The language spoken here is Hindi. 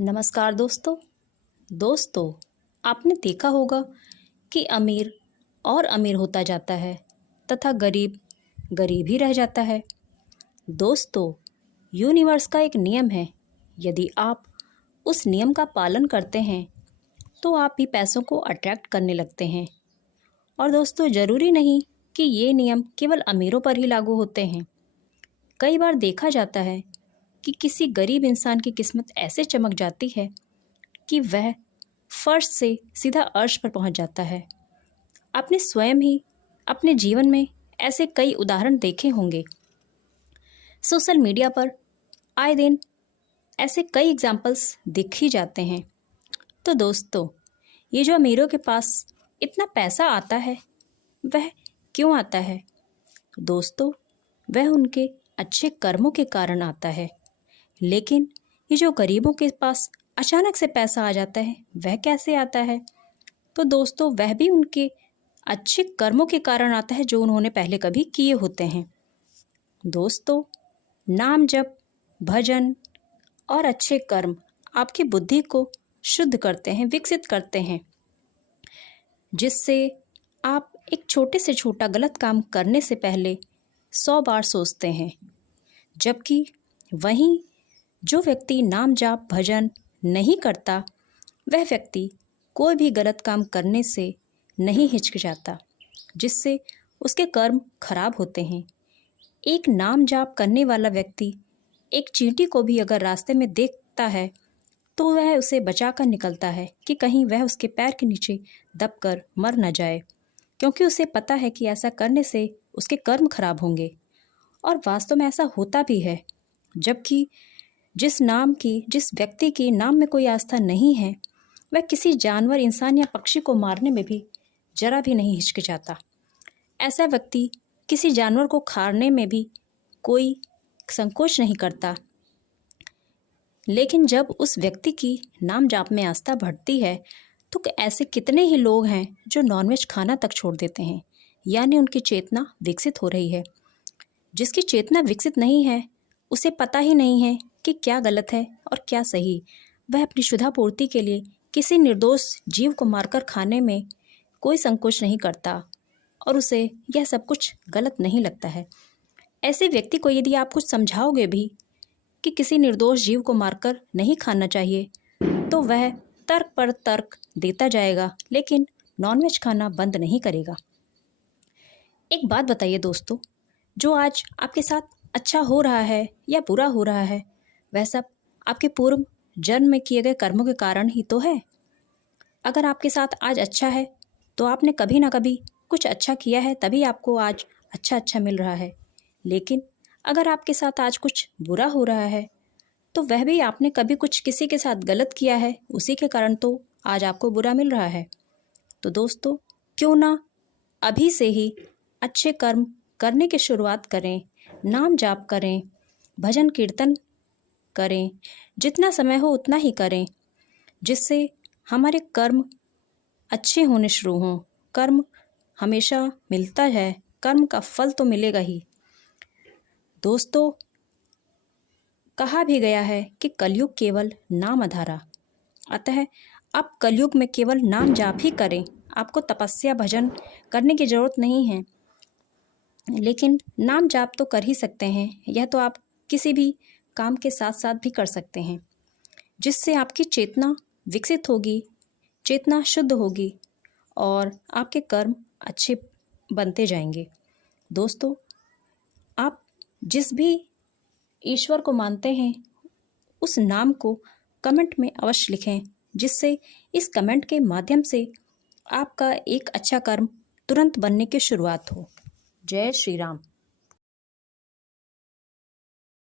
नमस्कार दोस्तों, आपने देखा होगा कि अमीर और अमीर होता जाता है तथा गरीब गरीब ही रह जाता है। दोस्तों, यूनिवर्स का एक नियम है, यदि आप उस नियम का पालन करते हैं तो आप भी पैसों को अट्रैक्ट करने लगते हैं। और दोस्तों, ज़रूरी नहीं कि ये नियम केवल अमीरों पर ही लागू होते हैं। कई बार देखा जाता है कि किसी गरीब इंसान की किस्मत ऐसे चमक जाती है कि वह फर्श से सीधा अर्श पर पहुंच जाता है। आपने स्वयं ही अपने जीवन में ऐसे कई उदाहरण देखे होंगे। सोशल मीडिया पर आए दिन ऐसे कई एग्जाम्पल्स दिख ही जाते हैं। तो दोस्तों, ये जो अमीरों के पास इतना पैसा आता है, वह क्यों आता है? दोस्तों, वह उनके अच्छे कर्मों के कारण आता है। लेकिन ये जो गरीबों के पास अचानक से पैसा आ जाता है, वह कैसे आता है? तो दोस्तों, वह भी उनके अच्छे कर्मों के कारण आता है जो उन्होंने पहले कभी किए होते हैं। दोस्तों, नाम जप, भजन और अच्छे कर्म आपकी बुद्धि को शुद्ध करते हैं, विकसित करते हैं, जिससे आप एक छोटे से छोटा गलत काम करने से पहले 100 बार सोचते हैं। जबकि वहीं जो व्यक्ति नाम जाप भजन नहीं करता, वह व्यक्ति कोई भी गलत काम करने से नहीं हिचकिचाता, जिससे उसके कर्म खराब होते हैं। एक नाम जाप करने वाला व्यक्ति एक चींटी को भी अगर रास्ते में देखता है तो वह उसे बचाकर निकलता है कि कहीं वह उसके पैर के नीचे दबकर मर न जाए, क्योंकि उसे पता है कि ऐसा करने से उसके कर्म खराब होंगे। और वास्तव में ऐसा होता भी है। जबकि जिस व्यक्ति की नाम में कोई आस्था नहीं है, वह किसी जानवर, इंसान या पक्षी को मारने में भी जरा भी नहीं हिचकिचाता। ऐसा व्यक्ति किसी जानवर को खाने में भी कोई संकोच नहीं करता। लेकिन जब उस व्यक्ति की नाम जाप में आस्था बढ़ती है तो ऐसे कितने ही लोग हैं जो नॉनवेज खाना तक छोड़ देते हैं, यानी उनकी चेतना विकसित हो रही है। जिसकी चेतना विकसित नहीं है, उसे पता ही नहीं है कि क्या गलत है और क्या सही। वह अपनी क्षुधा पूर्ति के लिए किसी निर्दोष जीव को मारकर खाने में कोई संकोच नहीं करता और उसे यह सब कुछ गलत नहीं लगता है। ऐसे व्यक्ति को यदि आप कुछ समझाओगे भी कि किसी निर्दोष जीव को मारकर नहीं खाना चाहिए, तो वह तर्क पर तर्क देता जाएगा, लेकिन नॉनवेज खाना बंद नहीं करेगा। एक बात बताइए दोस्तों, जो आज आपके साथ अच्छा हो रहा है या बुरा हो रहा है, वह सब आपके पूर्व जन्म में किए गए कर्मों के कारण ही तो है। अगर आपके साथ आज अच्छा है तो आपने कभी ना कभी कुछ अच्छा किया है, तभी आपको आज अच्छा मिल रहा है। लेकिन अगर आपके साथ आज कुछ बुरा हो रहा है तो वह भी आपने कभी कुछ किसी के साथ गलत किया है, उसी के कारण तो आज आपको बुरा मिल रहा है। तो दोस्तों, क्यों ना अभी से ही अच्छे कर्म करने की शुरुआत करें, नाम जाप करें, भजन कीर्तन करें, जितना समय हो उतना ही करें, जिससे हमारे कर्म अच्छे होने शुरू हों। कर्म हमेशा मिलता है, कर्म का फल तो मिलेगा ही। दोस्तों, कहा भी गया है कि कलयुग केवल नाम आधारा। अतः आप कलयुग में केवल नाम जाप ही करें, आपको तपस्या भजन करने की ज़रूरत नहीं है। लेकिन नाम जाप तो कर ही सकते हैं, यह तो आप किसी भी काम के साथ साथ भी कर सकते हैं, जिससे आपकी चेतना विकसित होगी, चेतना शुद्ध होगी और आपके कर्म अच्छे बनते जाएंगे। दोस्तों, आप जिस भी ईश्वर को मानते हैं, उस नाम को कमेंट में अवश्य लिखें, जिससे इस कमेंट के माध्यम से आपका एक अच्छा कर्म तुरंत बनने की शुरुआत हो। जय श्री राम।